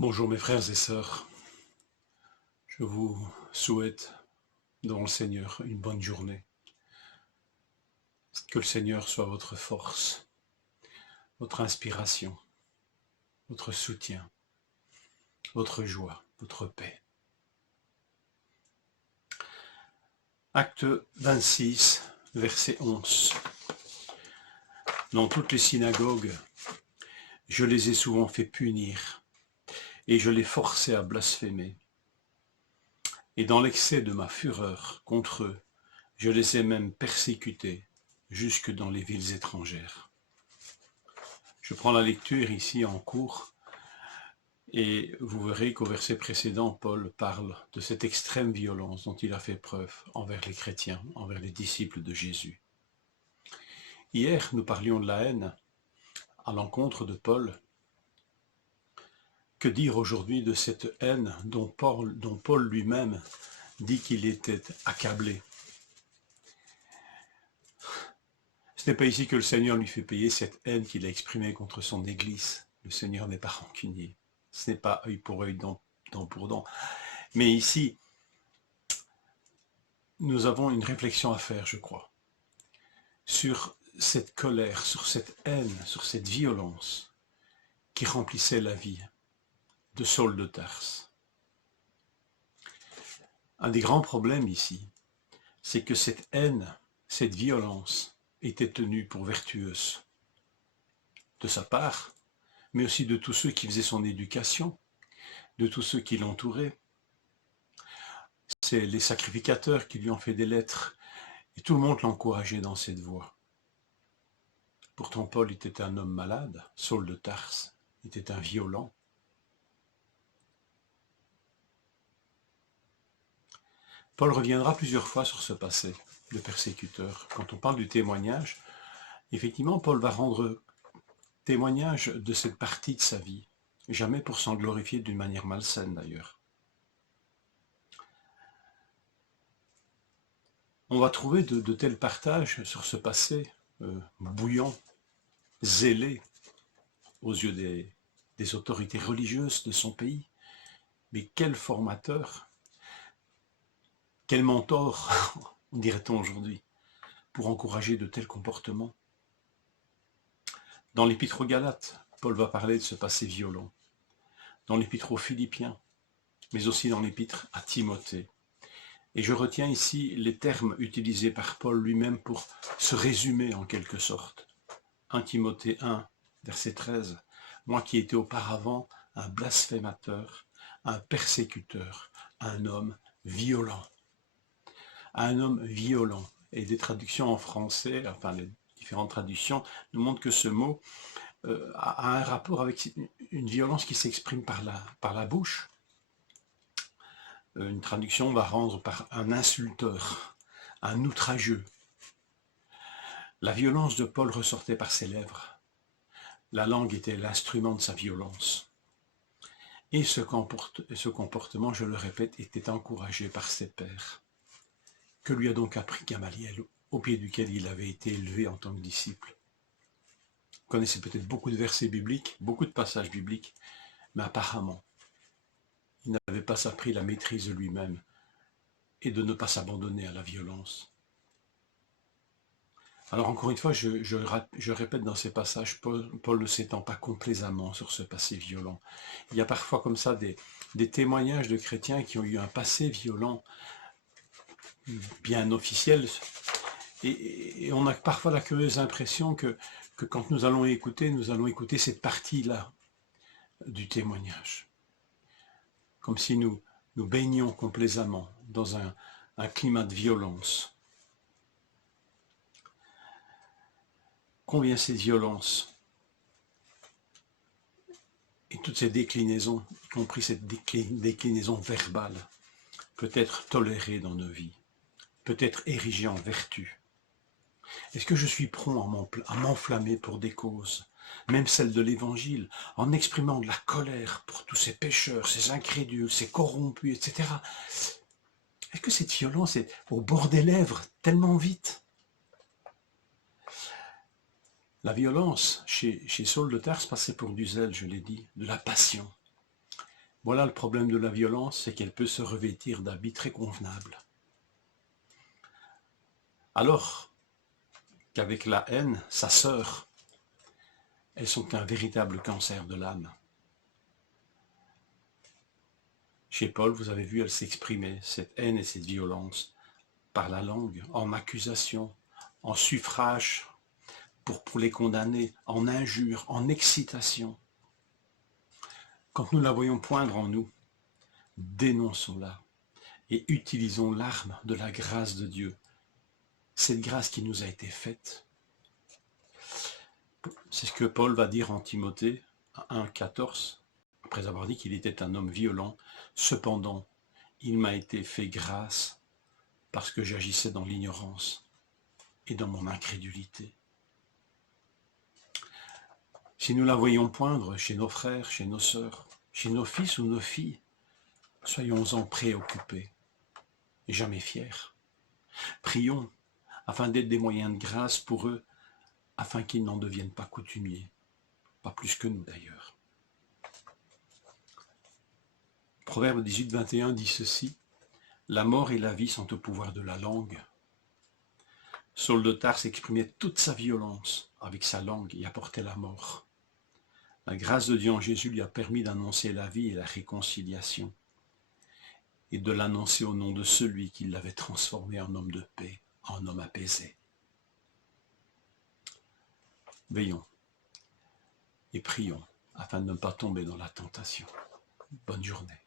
Bonjour mes frères et sœurs, je vous souhaite dans le Seigneur une bonne journée. Que le Seigneur soit votre force, votre inspiration, votre soutien, votre joie, votre paix. Acte 26, verset 11. Dans toutes les synagogues, je les ai souvent fait punir et je les forçais à blasphémer. Et dans l'excès de ma fureur contre eux, je les ai même persécutés jusque dans les villes étrangères. Je prends la lecture ici en cours et vous verrez qu'au verset précédent, Paul parle de cette extrême violence dont il a fait preuve envers les chrétiens, envers les disciples de Jésus. Hier, nous parlions de la haine à l'encontre de Paul. Que dire aujourd'hui de cette haine dont Paul lui-même dit qu'il était accablé? Ce n'est pas ici que le Seigneur lui fait payer cette haine qu'il a exprimée contre son Église. Le Seigneur n'est pas rancunier. Ce n'est pas œil pour œil, dent pour dent. Mais ici, nous avons une réflexion à faire, je crois, sur cette colère, sur cette haine, sur cette violence qui remplissait la vie de Saul de Tarse. Un des grands problèmes ici, c'est que cette haine, cette violence était tenue pour vertueuse de sa part, mais aussi de tous ceux qui faisaient son éducation, de tous ceux qui l'entouraient. C'est les sacrificateurs qui lui ont fait des lettres, et tout le monde l'encourageait dans cette voie. Pourtant, Paul était un homme malade, Saul de Tarse était un violent. Paul reviendra plusieurs fois sur ce passé de persécuteur. Quand on parle du témoignage, effectivement, Paul va rendre témoignage de cette partie de sa vie, jamais pour s'en glorifier d'une manière malsaine d'ailleurs. On va trouver de tels partages sur ce passé bouillant, zélé aux yeux des autorités religieuses de son pays. Mais quel formateur, quel mentor, dirait-on aujourd'hui, pour encourager de tels comportements. Dans l'Épître aux Galates, Paul va parler de ce passé violent. Dans l'Épître aux Philippiens, mais aussi dans l'Épître à Timothée. Et je retiens ici les termes utilisés par Paul lui-même pour se résumer en quelque sorte. 1 Timothée 1, verset 13. Moi qui étais auparavant un blasphémateur, un persécuteur, un homme violent. Un homme violent. Et des traductions en français, enfin les différentes traductions, nous montrent que ce mot a un rapport avec une violence qui s'exprime par la bouche. Une traduction va rendre par un insulteur, un outrageux. La violence de Paul ressortait par ses lèvres. La langue était l'instrument de sa violence. Et ce comportement, je le répète, était encouragé par ses pairs. Que lui a donc appris Gamaliel, au pied duquel il avait été élevé en tant que disciple? Vous connaissez peut-être beaucoup de versets bibliques, beaucoup de passages bibliques, mais apparemment, il n'avait pas appris la maîtrise de lui-même et de ne pas s'abandonner à la violence. Alors encore une fois, je répète dans ces passages, Paul ne s'étend pas complaisamment sur ce passé violent. Il y a parfois comme ça des témoignages de chrétiens qui ont eu un passé violent bien officiel, et on a parfois la curieuse impression que quand nous allons écouter cette partie-là du témoignage. Comme si nous baignions complaisamment dans un climat de violence. Combien cette violence et toutes ces déclinaisons, y compris cette déclinaison verbale, peut être tolérée dans nos vies, peut être érigée en vertu. Est-ce que je suis prompt à m'enflammer pour des causes, même celles de l'Évangile, en exprimant de la colère pour tous ces pécheurs, ces incrédules, ces corrompus, etc. Est-ce que cette violence est au bord des lèvres tellement vite? La violence chez Saul de Tarse passait pour du zèle, je l'ai dit, de la passion. Voilà le problème de la violence, c'est qu'elle peut se revêtir d'habits très convenables. Alors qu'avec la haine, sa sœur, elles sont un véritable cancer de l'âme. Chez Paul, vous avez vu, elle s'exprimait, cette haine et cette violence, par la langue, en accusation, en suffrage pour les condamner, en injure, en excitation. Quand nous la voyons poindre en nous, dénonçons-la et utilisons l'arme de la grâce de Dieu, cette grâce qui nous a été faite. C'est ce que Paul va dire en Timothée 1,14, après avoir dit qu'il était un homme violent. Cependant, il m'a été fait grâce parce que j'agissais dans l'ignorance et dans mon incrédulité. Si nous la voyons poindre chez nos frères, chez nos sœurs, chez nos fils ou nos filles, soyons-en préoccupés et jamais fiers. Prions afin d'être des moyens de grâce pour eux, afin qu'ils n'en deviennent pas coutumiers, pas plus que nous d'ailleurs. Proverbe 18, 21 dit ceci: la mort et la vie sont au pouvoir de la langue. Saul de Tarse exprimait toute sa violence avec sa langue et apportait la mort. La grâce de Dieu en Jésus lui a permis d'annoncer la vie et la réconciliation, et de l'annoncer au nom de celui qui l'avait transformé en homme de paix, en homme apaisé. Veillons et prions afin de ne pas tomber dans la tentation. Bonne journée.